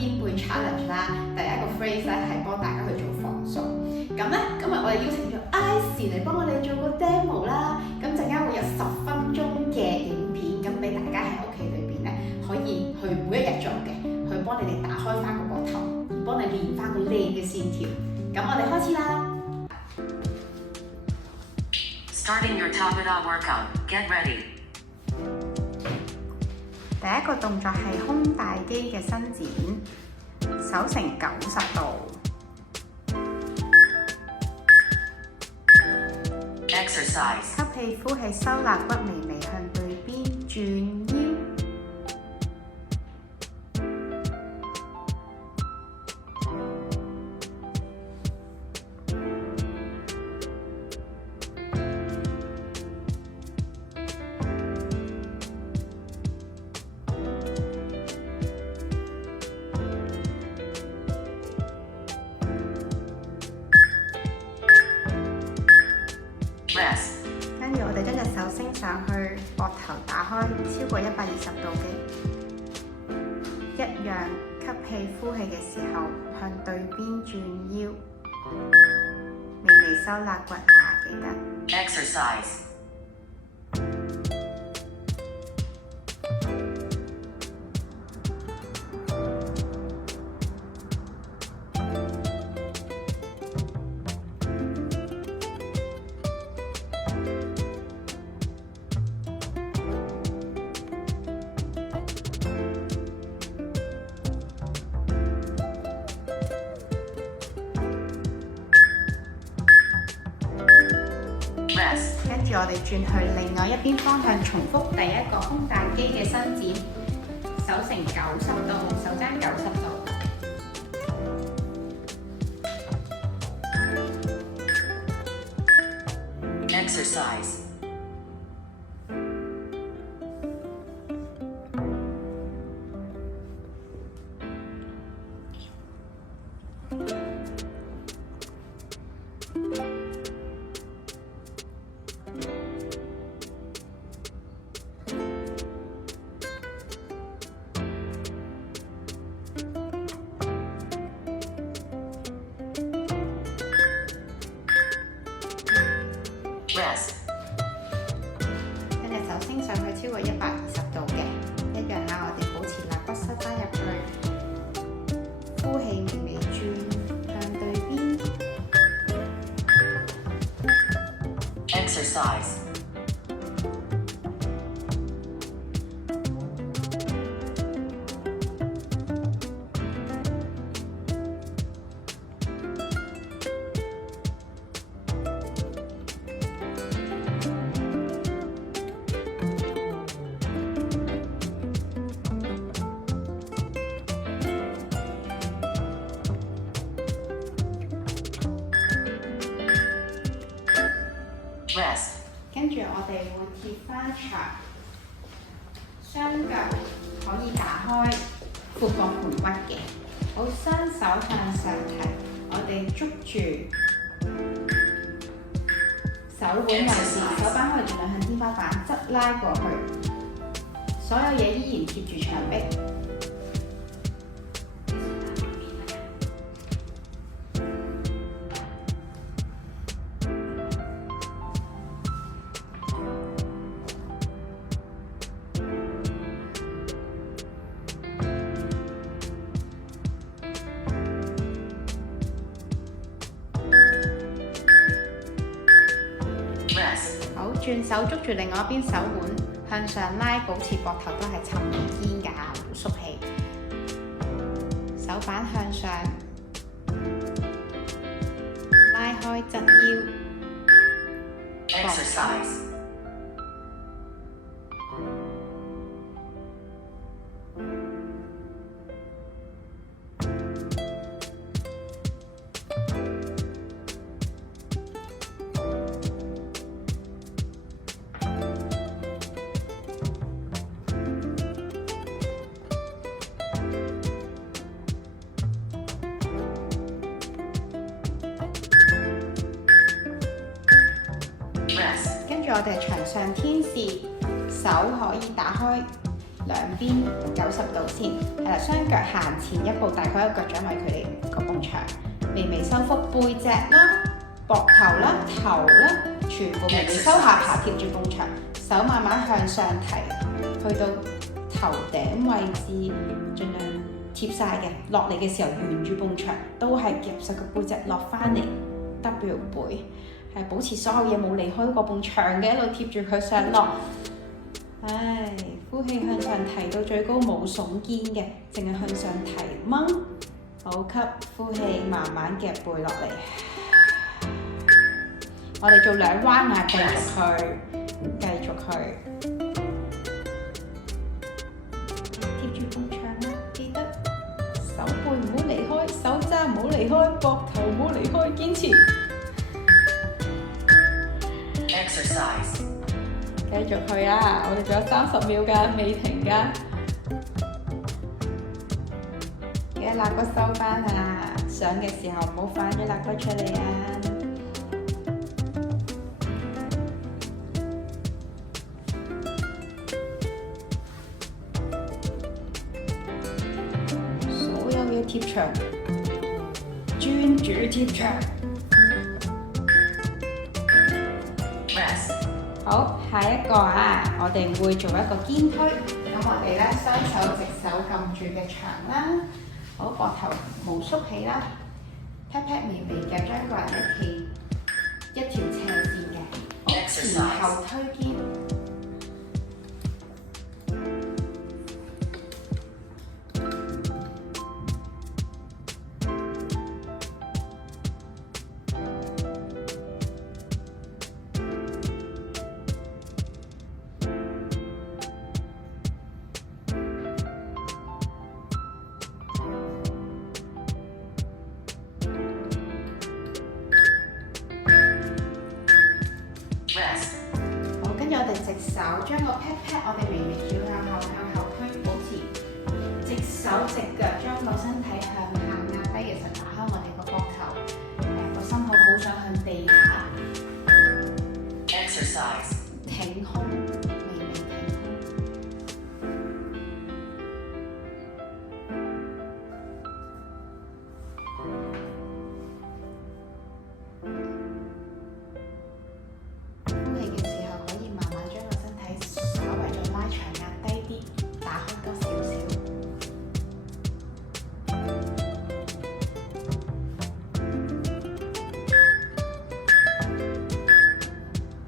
肩背 challenge 啦。第一個 phrase 咧係幫大家去做放鬆。咁咧今日我哋邀請咗 Icy 嚟幫我哋做個 demo 啦。咁陣間會有10分鐘嘅影片，咁俾大家喺屋企裏邊咧可以去每一日做嘅，去幫你哋打開翻個膊頭，而幫你練翻個靚嘅線條。咁我哋開始啦。Starting your Tabata workout. Get ready. 第一個動作係胸大肌嘅伸展，手成90度。Exercise. 吸氣，呼氣，收肋骨，微微向對邊轉腰。跟住我哋將隻手升上去，膊頭打開超過120度嘅，一樣吸氣呼氣嘅時候向對邊轉腰，微微收肋骨下，記得。Exercise.跟住我哋轉去另外一邊方向，重複第一個胸大肌嘅伸展，手成90度，手踭90度。Exercise. Rest. 跟隻手升上去超過120度嘅，一樣啦。我哋保持肋骨收翻入去，呼氣微微轉向對邊。Exercise. Rest. 跟住我哋會貼翻牆，雙腳可以打開，闊過盤骨嘅。好，雙手向上提，我哋捉住手腕位置，手板可以盡量向天花板側拉過去，所有嘢依然貼住牆壁。好，轉手捉住另外一邊手腕向上拉，保持膊頭都係沉肩㗎，唔好縮氣。手板向上拉開側腰。Exercise. Rest. 跟住我哋牆上天使，手可以打開，兩邊90度先，係啦，雙腳行前一步，大概一個腳掌位距離個埲牆，微微收腹背脊啦、膊頭啦、頭啦，全部微微收下巴貼住埲牆，手慢慢向上提，去到頭頂位置，盡量貼晒嘅，落嚟嘅時候沿住埲牆，都係夾實個背脊落翻嚟 W 背，係保持所有嘢冇離開過埲牆嘅，一路貼住佢上落。唉，呼氣向上提到最高冇聳肩嘅，淨係向上提掹，好吸，呼氣慢慢夾背落嚟。我哋做兩彎啊，繼續去，貼住埲牆啦，記得手背唔好離開，手踭唔好離開，膊頭唔好離開，堅持。Exercise. 繼續去啊！我哋仲有30秒㗎，未停㗎。記得肋骨收翻啊！上嘅時候唔好反咗肋骨出嚟啊！所有嘢貼牆，專注貼牆。好，下一個啊，我哋會做一個肩推。咁我哋咧雙手直手撳住嘅牆啦，好，膊頭無縮起啦 pat pat 微微嘅將個人一條斜線嘅，前後推肩。好，跟住我哋直手將個 pat pat 我哋微微轉向後推，保持直手直腳將個身體向下壓低嘅時候，打開我哋個膊頭，個心口好想向地下。Exercise. 挺胸，微微挺胸。呼氣嘅時候，可以慢慢將個身體稍微再拉長壓低啲，打開多少少。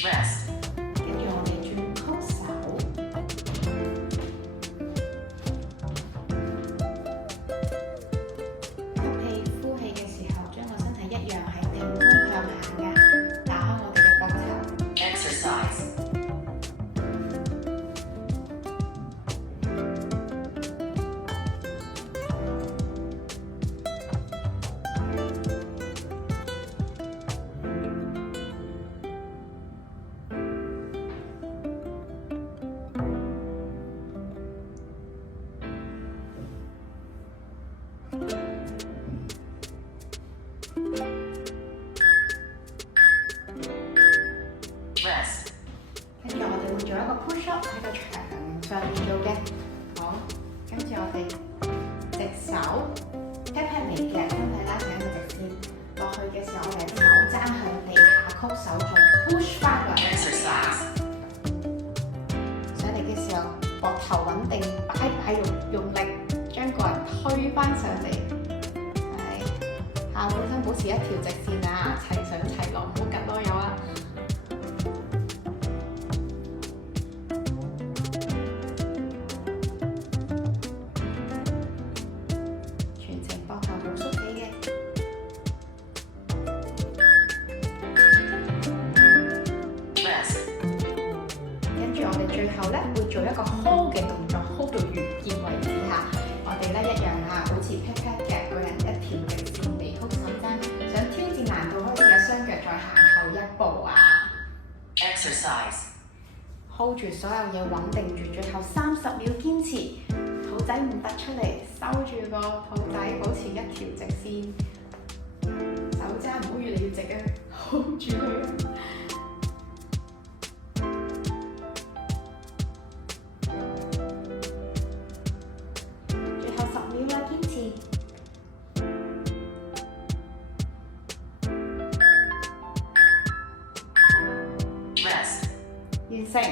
Rest. 跟住我哋轉曲手，吸氣、呼氣嘅時候，將個身體一樣係挺胸向下壓，打開我哋嘅膊頭。Exercise. Rest. 跟住我哋會做一個 push up 喺個牆上面做嘅，好，跟住我哋直手 pat pat 微嘅，身體拉成一個直線，落去嘅時候我哋手踭向地下曲手做 push 翻過嚟 Exercise. 上嚟嘅時候膊頭穩定，擺用力將個人推翻上嚟，係下半身保持一條直線啊，齊上齊落，唔好趌囉柚啊！全程膊頭冇縮起嘅。Rest. 跟住我哋最後咧會做一個 hold 嘅動作 ，hold 到圓肩為止嚇。我哋咧一樣啊，保持 pat pat 嘅個人一條直線，微曲手踭。想挑戰難度開始嘅雙腳再行後一步啊 Exercise. ！hold 住所有嘢穩定住，最後30秒堅持，肚仔唔突出嚟，收住個肚仔，保持一條直線，手踭唔好越嚟越直啊 ，hold 住佢啊！完成。